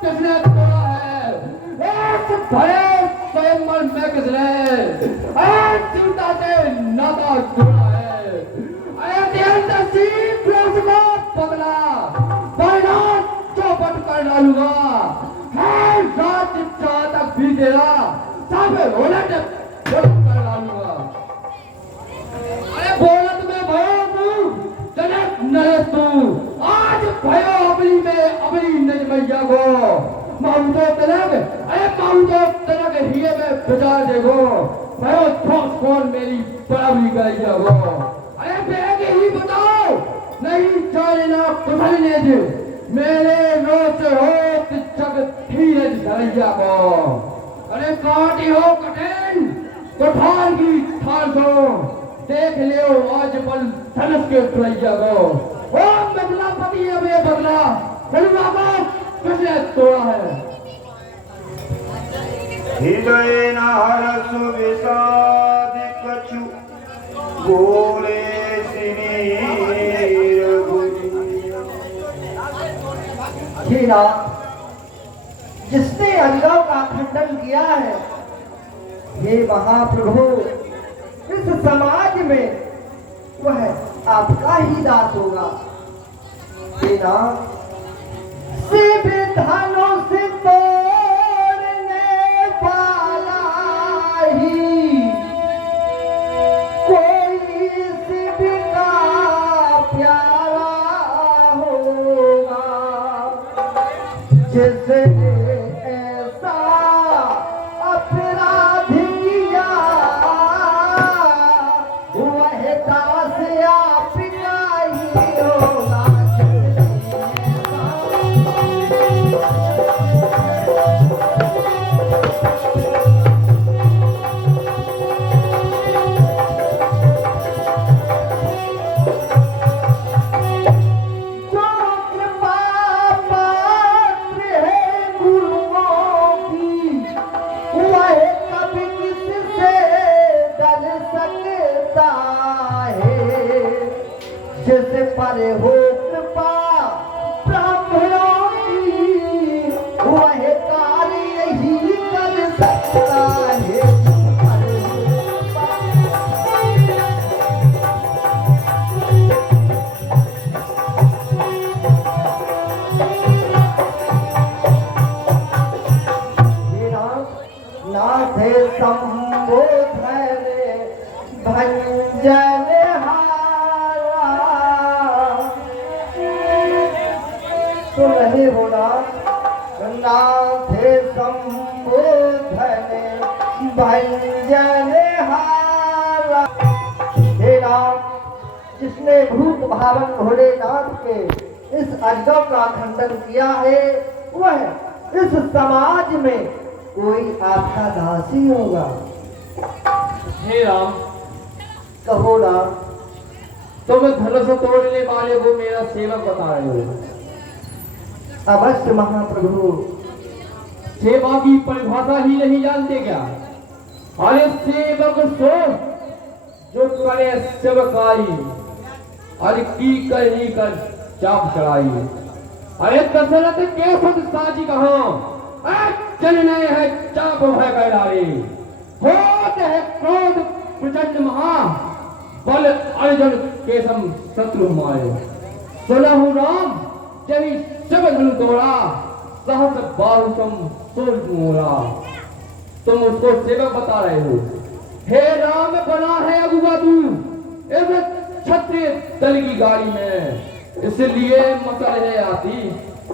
किसने तोड़ा है? एक भरे स्वयंवर में किसने चिंता से नाता जोड़ा है? अत्यंत शीघ्र उसको पगला परिणाम चौपट कर डालूंगा। है रात तक भी तेरा सब रोलट कर डालूंगा। अरे बोलत में भयो तू जनक नरस तू आज भयो अबली में अबली नजमैया को माउंटो तलक अरे माउंटो तलक हिये में बजा देगो भयो ठोस कौन मेरी बराबरी गैया को। अरे बेगे ही बताओ नहीं चालेना कुसलने दे मेरे रोच होत जग धीरज धरैया को। अरे काटी हो कठिन तो ठाल की ठाल को देख लियो आज पल धनुष के तुरैया को। ओ बदला पति अब ये बदला बदला को किसने तोड़ा है? हृदय नारस विषाद कछु बोले हीरा जिसने अंगों का खंडन किया है, हे महाप्रभु इस समाज में वह आपका ही दास होगा। हीरा से विधानों से तोड़ने वाला ही कोई शिव का प्यारा होगा। जिसने ऐसा अपराध किया वह दास आपका ही होगा। जिस पर हो कृपा ब्राह्मणों की वह कार्य ही कर सकता है। नाथ संबोधन भंजन तो रहे हो नाथ संबोधन भंजन हारा। हे राम जिसने भूत भावन भोलेनाथ के इस अजगव का खंडन किया है वह इस समाज में कोई आपका दासी होगा। हे राम कहो राम तुम धनुष तोड़ने वाले को मेरा सेवक बता रहे हो। अवश्य महाप्रभु। सेवा की परिभाषा ही नहीं जानते क्या? अरे सेवक सो जो करे सेवकाई अरे की करनी कर चाप चढ़ाई। अरे दशरथ के खुद साजी कहा जनने है चाप भय कैलारी होत है क्रोध प्रचंड महा बल अर्जुन के सम शत्रु मारे। सुनहु राम जही सब धन तोड़ा सहस बाहु सम सोल मोरा। तुम उसको सेवक बता रहे हो। हे राम बना है अगुआ तू इस क्षत्रिय दल की गाड़ी में इसलिए मचल है आती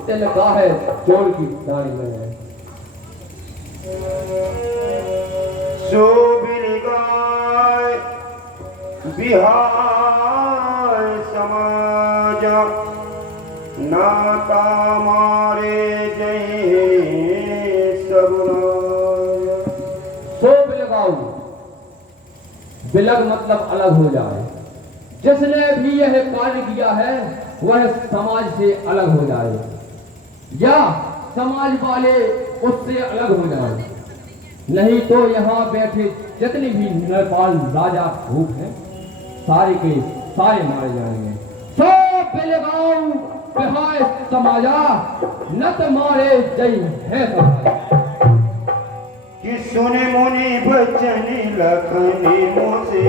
तिलका है चोर की दाढ़ी में। शोभिल गाय बिहार समाज नाता मारे जय सब सो बिलगाऊ बिलग मतलब अलग हो जाए। जिसने भी यह कार्य किया है वह समाज से अलग हो जाए या समाज वाले उससे अलग हो जाए, नहीं तो यहाँ बैठे जितने भी नरपाल राजा भूख हैं सारे के सारे मारे जाएंगे। सो बिलगाऊ बिहाय समाजा नत मारे जय है कि सुने मुनि बचन लखनी मोसे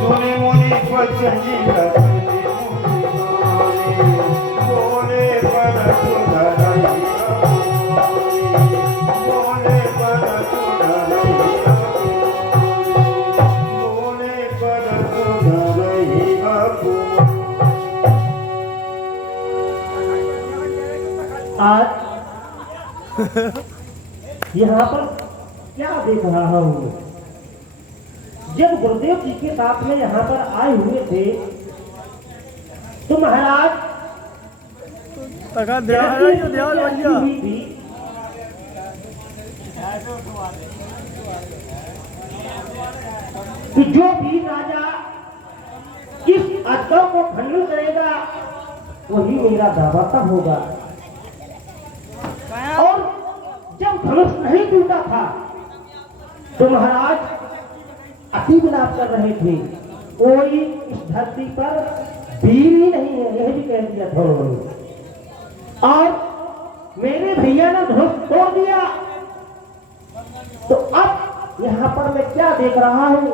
सुने मुनि बचन लखनी बोले पर सुधरई बोले पर सुधरई बोले पर सुधरई आज यहाँ पर क्या देख रहा हूँ? जब गुरुदेव जी के साथ में यहाँ पर आए हुए थे तो महाराज हुई थी कि जो भी राजा किस अजगर को खंडन करेगा वही मेरा दावा तब होगा। और जब धनुष नहीं टूटा था तो महाराज अति विलाप कर रहे थे, कोई इस धरती पर वीर ही नहीं है, यह भी कह दिया था उन्होंने। और मेरे भैया ने धनुष तोड़ दिया। तो अब यहाँ पर मैं क्या देख रहा हूँ,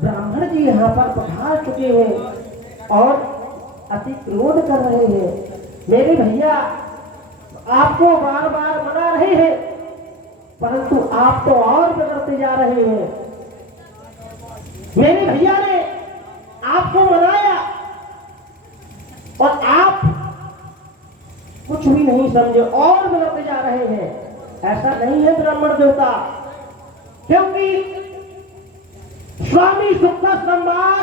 ब्राह्मण जी यहाँ पर पधार चुके हैं और अति क्रोध कर रहे हैं। मेरे भैया आपको बार बार मना रहे हैं परंतु आप तो और बिगड़ते जा रहे हैं। मेरे भैया ने आपको मनाया और आप कुछ भी नहीं समझे और बिगड़ते जा रहे हैं। ऐसा नहीं है ब्राह्मण देवता, क्योंकि स्वामी सुख का संवाद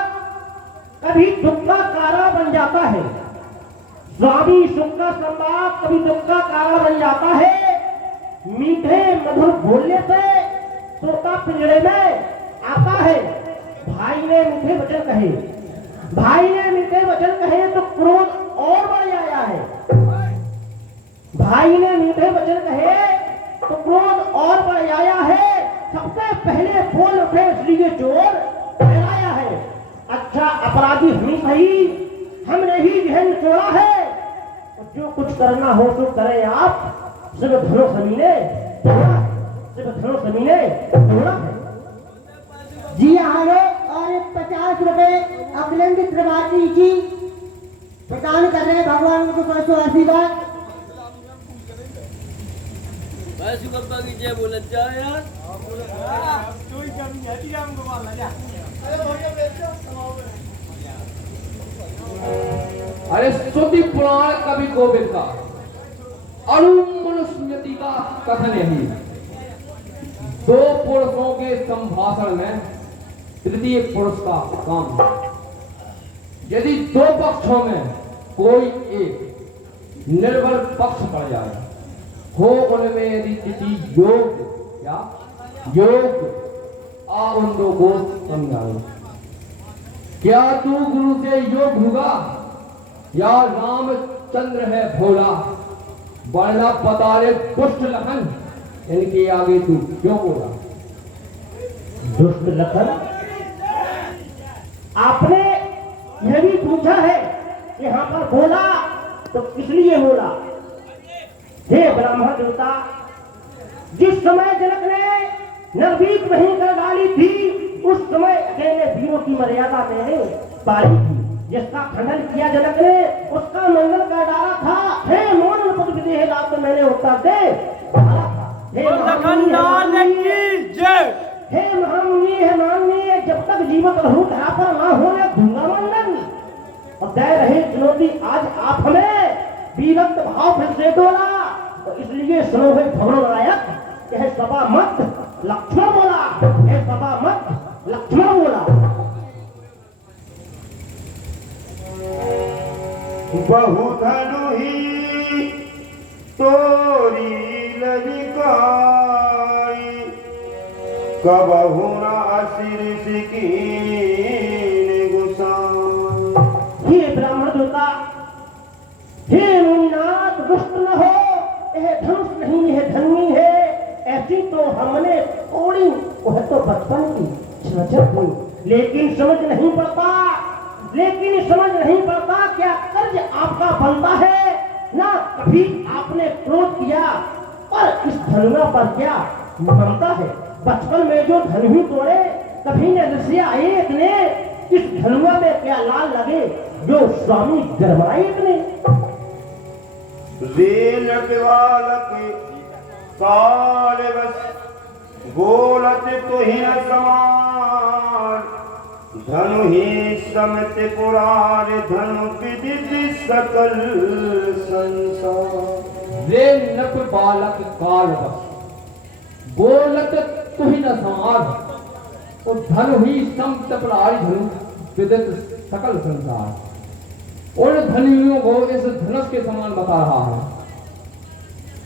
कभी दुख का कारण बन जाता है। स्वामी सुख का संवाद कभी दुख का कारण बन जाता है। मीठे मधुर बोलने से तोता पिंजरे में आता है। भाई ने मीठे वचन कहे, भाई ने मीठे वचन कहे तो क्रोध और बढ़ आया है। भाई ने मीठे वचन कहे तो क्रोध और बढ़ आया है। सबसे पहले बोल उठे इसलिए चोर फैलाया है। अच्छा अपराधी हम सही, हमने ही जहन चोरा है। तो जो कुछ करना हो तो करें आप। सिर्फ धनो समीने तोड़ा, सिर्फ धनो समीने तोड़ा है। जी आगे और 50 रुपए अखिलेंद्र त्रिपाठी जी प्रदान कर रहे हैं। भगवान को परसों आशीर्वाद। बोला जाए यार अरे स्तुति पुराण कवि गोविंद का अनुमनुस्मृति का कथन यही। दो पुरुषों के संभाषण में तृतीय पुरुष का काम। यदि दो पक्षों में कोई एक निर्बल पक्ष पड़ जाए हो, उनमें यदि किसी योग या योग आ उन दो को समझाओ। क्या तू गुरु से योग होगा या रामचंद्र है भोला? वर्णा पतारे दुष्ट लखन, इनके आगे तू क्यों बोला? दुष्ट लखन, आपने यह भी पूछा है यहाँ पर बोला तो किस लिए बोला? हे ब्राह्मण देवता, जिस समय जनक ने निर्भीक नहीं कर डाली थी उस समय अकेले वीरों की मर्यादा मैंने पाली थी। जिसका खंडन किया जनक ने उसका मंगल कर डाला था। हे मोन पद विदेह लाभ मैंने उत्तर दे डाला था। हे महामुनि, हे माननीय, जब तक जीवित रहूं धरा पर ना होने दूंगा मंडन। और दे रहे चुनौती आज आप हमें वीरत्व भाव फिर से तोड़ा। तो इसलिए सुनो भाई भवन नायक, यह सभा मत लक्ष्मण बोला, यह सभा मत लक्ष्मण बोला। बहुधनु ही तोरी ललिकाई, कबहु न असिर सिकीन गुसाई। हे ब्राह्मण देवता, हे मुनिनाथ, दुष्ट न हो। यह धनुष नहीं, यह धन्वी है। ऐसी तो हमने तोड़ी, वह तो बचपन की छचक हुई। लेकिन समझ नहीं पड़ता क्या कर्ज आपका बनता है ना। कभी आपने क्रोध किया और इस धनुआ पर क्या ममता है। बचपन में जो धन ही तोड़े कभी न रसिया एक ने, इस धनुआ में क्या लाल लगे जो स्वामी गरमाए ने। रेल बालक काल बस बोलत तो ही न समान, धनु ही समत पुरार धनु विदित सकल संसार। रे नप बालक काल बस बोलत तुहि न समार, और धनु ही समत पुरार धनु विदित सकल संसार। उन धनियों को इस धनुष के समान बता रहा है।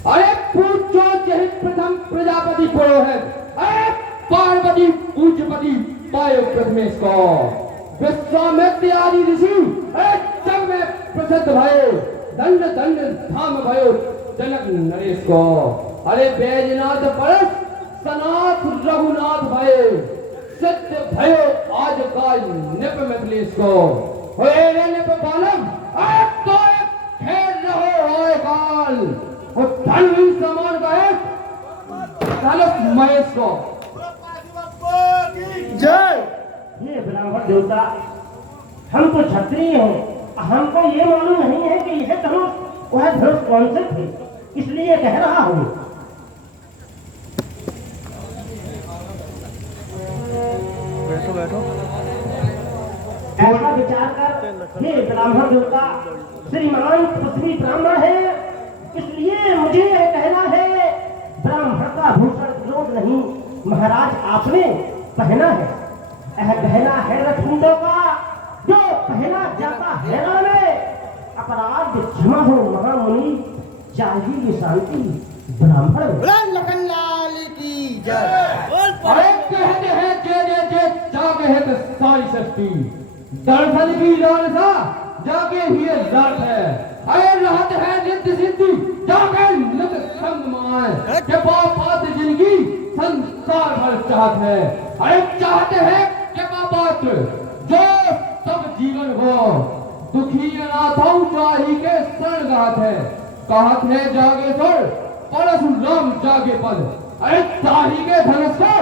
अरे पूछो जय प्रथम प्रजापति पुरोहित, अरे पार्वती पूज्यपति पायो प्रथमेश को, विश्वामित्र आदि ऋषि जग में प्रसिद्ध भयो, दंड दंड धाम भयो जनक नरेश को। अरे बैजनाथ परस सनाथ रघुनाथ भयो, सिद्ध भयो आज का निप मिथिलेश को। रे निप बालक तो खेल रहो होए काल, और धन ही समान का एक धनुष महेश को। जय। ये ब्राह्मण देवता, हम तो क्षत्रिय हैं, हमको ये मालूम नहीं है कि यह धनुष वह धनुष कौन से थे, इसलिए कह रहा हूँ। बैठो। ऐसा विचार कर ये ब्राह्मण देवता श्रीमान पृथ्वी ब्राह्मण है, इसलिए मुझे यह कहना है ब्राह्मण का भूषण क्रोध नहीं महाराज आपने पहना है। यह गहना है रथमुंडों का, जो पहना जाता है रण में। अपराध क्षमा हो महामुनि, चाहिए शांति ब्राह्मण। लखन लाल की जय। अरे कहते हैं जे जागे है तो सारी सृष्टि, दर्शन की लालसा जागे ही लट है। अरे रहत है नित्य सिद्धि जागे नित संग माए, के बात जिंदगी संसार भर चाहत है। अरे चाहते हैं के बात जो सब जीवन हो, दुखी अनाथों चाही के शरण गात है। कहत है जागे सुर परशुराम जागे पद, अरे ताही के धनुष को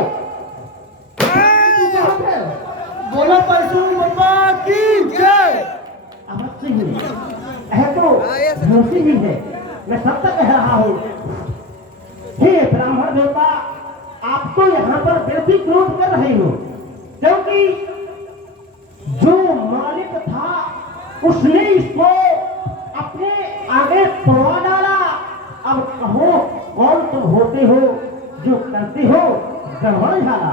बोलो परशुराम बाबा की जय। अवश्य ही यह तो धनुष ही है, मैं सब तक कह रहा हूँ। हे ब्राह्मण देवता, आप तो यहाँ पर व्यक्ति क्रोध कर रहे हो, क्योंकि जो मालिक था उसने इसको अपने आगे पड़वा डाला। अब कहो कौन तुम होते हो जो करते हो गड़बड़ झाला।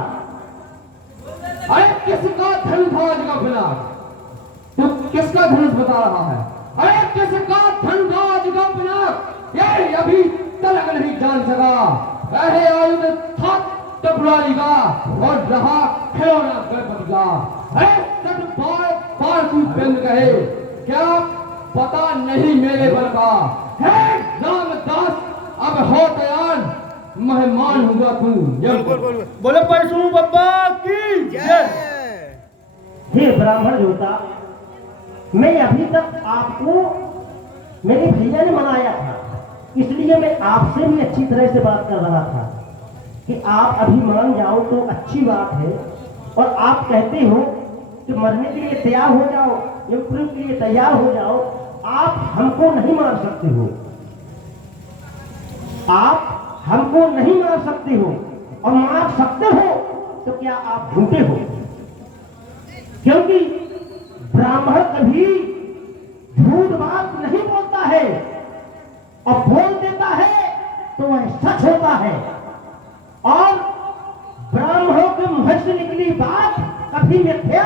अरे किसका धनुष आज का विनाश, तू किसका धनुष बता रहा है। अरे किसका धनुष आज का विनाश, ये अभी तलक नहीं जान सका। पहले आयुध था टपुरारी का और रहा खिलौना गणपति का। अरे सट बार बार तू बिंद कहे, क्या पता नहीं मेरे बल का है। रामदास अब हो तैयार, मेहमान हुआ तू। बोलो परशुराम बाबा की जय। हे ब्राह्मण देवता, मैं अभी तक आपको मेरे भैया ने मनाया था, इसलिए मैं आपसे भी अच्छी तरह से बात कर रहा था कि आप अभी मान जाओ तो अच्छी बात है। और आप कहते हो कि मरने के लिए तैयार हो जाओ, मृत्यु के लिए तैयार हो जाओ। आप हमको नहीं मार सकते हो, आप हमको नहीं मार सकते हो, और मार सकते हो तो क्या आप झूठे हो, क्योंकि ब्राह्मण कभी झूठ बात नहीं बोलता है, और बोल देता है तो वह सच होता है। और ब्राह्मणों के मुंह से निकली बात कभी मिथ्या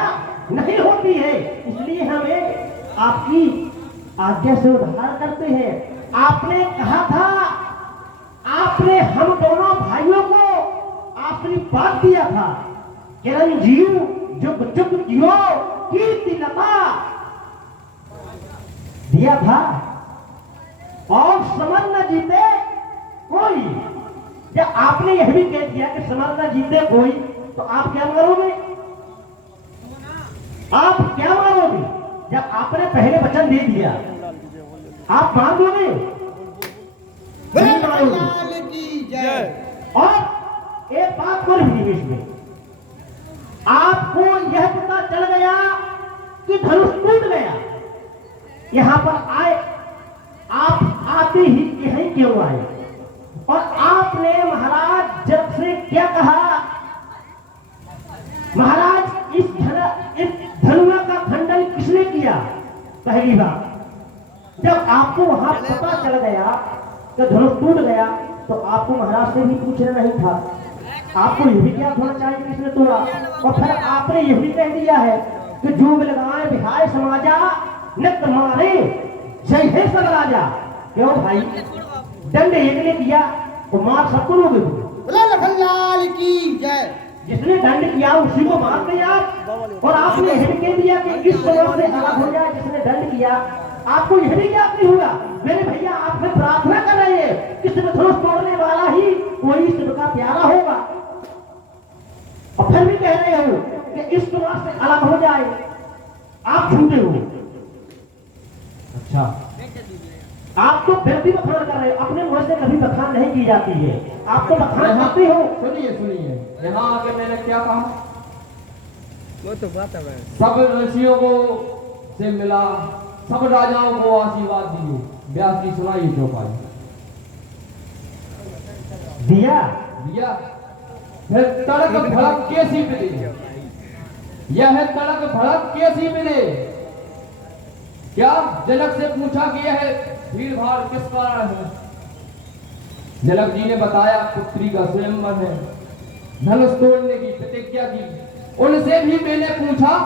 नहीं होती है, इसलिए हमें आपकी आज्ञा से उद्धार करते हैं। आपने कहा था, आपने हम दोनों भाइयों को आशीर्वाद दिया था, चिरंजीव जुग जुग जियो कीर्ति लता दिया था, और समर न जीते कोई। या आपने यह भी कह दिया कि समर न जीते कोई, तो आप क्या करोगे। आप क्या मानोगे जब आपने पहले वचन दे दिया? आप मान दोगे? नहीं मानोगे। और एक बात और भी इसमें आपको यह पता चल गया कि धनुष टूट गया, यहां पर आए, आप आते ही यहीं क्यों आए? और आपने महाराज जब से क्या कहा? महाराज इस धनुआ का खंडन किसने किया? पहली बात, जब आपको वहां पता चल गया कि धनुष टूट गया तो आपको महाराज से भी पूछना नहीं था, आपको यह भी क्या होना चाहिए किसने तोड़ा? और फिर आपने यह भी कह दिया है कि जो लगाए बिहार समाजा नित मारे जय है सब राजा। क्यों भाई? दंड एक ने किया तो मार सबको लोगे। बोला लखनलाल की जय। जिसने दंड किया उसी को मारते आप। और आपने यह भी कह दिया कि इस तरह से अलग हो जाए जिसने दंड किया। आपको यह भी क्या नहीं हुआ? मेरे भैया आपने प्रार्थना कर रहे हैं कि शिव धनुष तोड़ने वाला ही कोई शिव का प्यारा होगा, और फिर भी कह रहे हो कि इस तरह से अलग हो जाए, आप झूठे हो। अच्छा, आप तो फिर भी बखान कर रहे हो, अपने मुंह से कभी बखान नहीं की जाती है, आप तो बखान करते हो। सुनिए सुनिए, यहाँ आके मैंने क्या कहा? वो तो बात है। सब ऋषियों को से मिला, सब राजाओं को आशीर्वाद दिए, व्यास की सुनाई चौपाई दिया दिया। फिर तड़क भड़क कैसी मिले? यह तड़क भड़क कैसी मिले? क्या जनक से पूछा कि यह भीड़ भाड़ किस कारण है? जनक जी ने बताया पुत्री का स्वयंवर है, धनुष तोड़ने की प्रतिज्ञा की। उनसे भी मैंने पूछा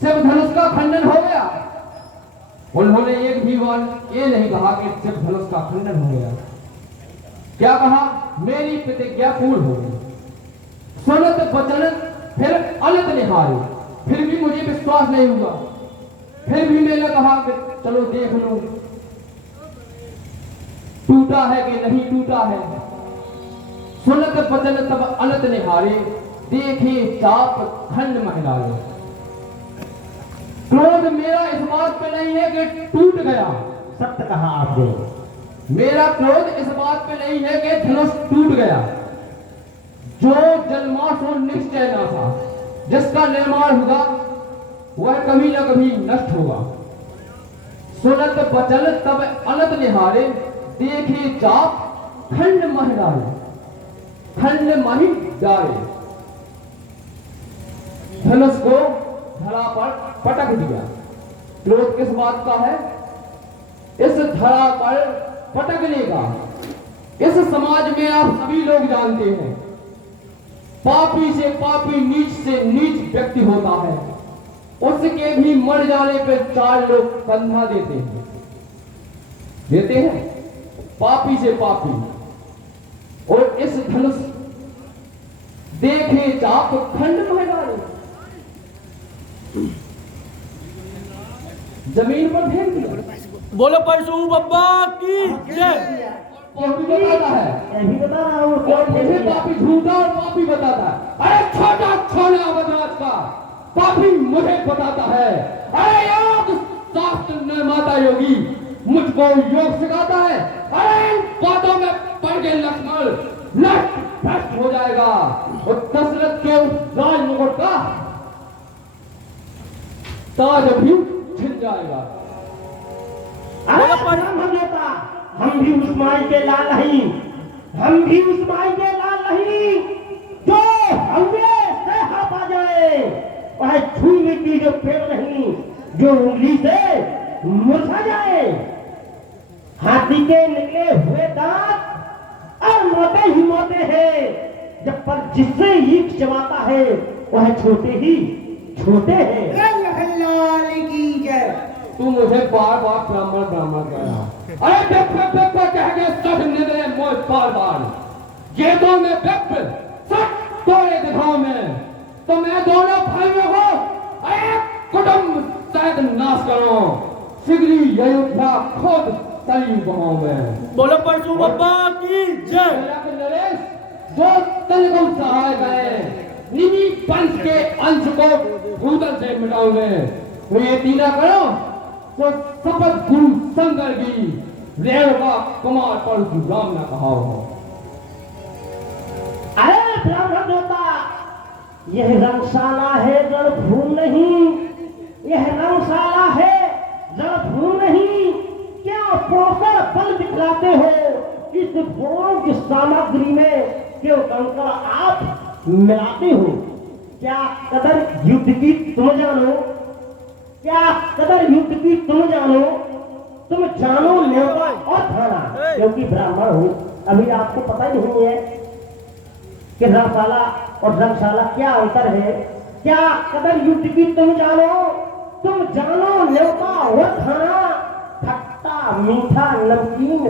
शिव धनुष का खंडन हो गया? उन्होंने एक भी बार ये नहीं कहा कि शिव धनुष का खंडन हो गया। क्या कहा? मेरी प्रतिज्ञा पूर्ण हो गई। सुनत वचन फिर अलत निहारे, फिर भी मुझे विश्वास नहीं हुआ। फिर भी मैंने कहा कि चलो देख लो टूटा है कि नहीं टूटा है। सुनत वचन तब अलत निहारे, देखे चाप खंड महिलाए। क्रोध मेरा इस बात पे नहीं है कि टूट गया, सत्य कहा आपने। मेरा क्रोध इस बात पे नहीं है कि धनुष टूट गया। जो जन्मासो निश्चय ना था, जिसका निर्माण होगा वह कभी न कभी नष्ट होगा। सुनत बचन तब अलत निहारे, देखे चाप खंड मह डाले, खंड मही डाले। धनुष को धरा पर पटक दिया। क्रोध किस बात का है? इस धरा पर पटकने का। इस समाज में आप सभी लोग जानते हैं, पापी से पापी, नीच से नीच व्यक्ति होता है, उसके भी मर जाने पर 4 लोग कंधा देते हैं, देते हैं, पापी से पापी। और इस धनुष देखे चाप खंड में डाले, जमीन पर फेंक दिया। बोलो परशु बाबा की जय। और भी बताता है, अभी बता रहा हूँ और मुझे पापी झूठा और पापी बताता है। अरे छोटा छोटा बदमाश का पापी मुझे बताता है। अरे योग शास्त्र निर्माता योगी मुझको योग सिखाता है। अरे इन बातों में पड़ गए लक्ष्मण नष्ट भ्रष्ट हो जाएगा, और दशरथ के राज मुकुट का ताज भी छिन जाएगा। अरे परम होता, हम भी उस माई के लाल नहीं, हम भी उस माई के लाल नहीं जो हवे से हाथ आ जाए, वह छूने की जो पेड़ नहीं जो उंगली से मुरझा जाए। हाथी के निकले हुए दांत और मोटे ही मोटे हैं, जब पर जिससे ईख चबाता है वह छोटे ही छोटे हैं। लखनलाल की जय। तू मुझे बार बार ब्राह्मण ब्राह्मण कह रहा। अरे बेप कह के सब निकले मोह बार बार। ये तो मैं बेप सब तोड़े दिखाऊं मैं, तो मैं दोनों भाइयों को एक कुटुंब सहित नाश करो। शीघ्र अयोध्या खुद तली बहाऊं मैं। बोलो परशु बाबा की जय। नरेश जो तलगम सहाय गए निमी पंच के अंश को भूतल से मिटाऊंगे। तो ये तीना करो तो शपथ गुरु शंकर की रेवका कुमार परशुराम ने कहा हो। अरे ब्राह्मण देवता, यह रंगशाला है रणभूमि नहीं, यह रंगशाला है रणभूमि नहीं। क्या पोषण बल दिखलाते हो इस भोग सामग्री में, क्यों कंकड़ आप मिलाते हो? क्या कदर युद्ध की तुम जानो? क्या कदर युद्ध की तुम जानो? तुम जानो न्योता और थाना, क्योंकि ब्राह्मण हो। अभी आपको पता ही नहीं है कि रंगशाला और रंगशाला क्या अंतर है। क्या कदर युद्ध की तुम जानो? तुम जानो न्योता और खाना, खट्टा मीठा नमकीन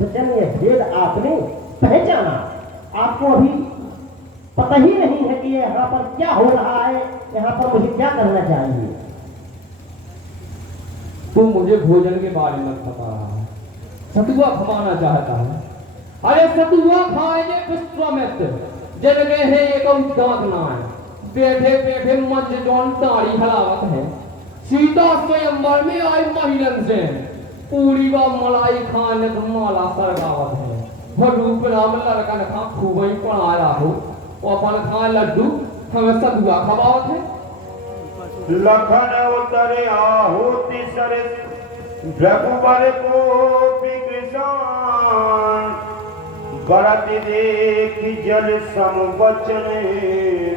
वचन ये भेद आपने पहचाना। आपको अभी पता ही नहीं है कि यहाँ पर क्या हो रहा है, यहाँ पर मुझे क्या करना चाहिए। तू मुझे भोजन के बारे में बता रहा है, सतुआ खवाना चाहता है। अरे सतुआ खाएंगे विश्वामित्र, जिनके है एक दांत ना है, बैठे बैठे मंच जौन ताड़ी हलावत है। सीता स्वयंवर में आई महिलन से पूरी व मलाई खाने माला सरगावत है। वह रूप राम लड़कन खा खूब ही पढ़ाया हो, और अपन खा लड्डू हमें सतुआ खवावत है। लखन उतरे आहुति सरित, रघुबर को कृष्ण करत देख जल सम वचन,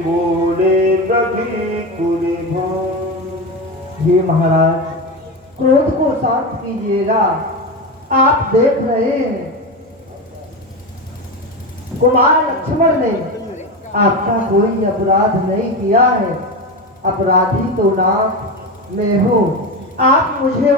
बोले दधी कुली हे महाराज, क्रोध को शांत कीजिएगा। आप देख रहे हैं कुमार लक्ष्मण ने आपका कोई अपराध नहीं किया है। अपराधी तो नाम मैं हूँ। आप मुझे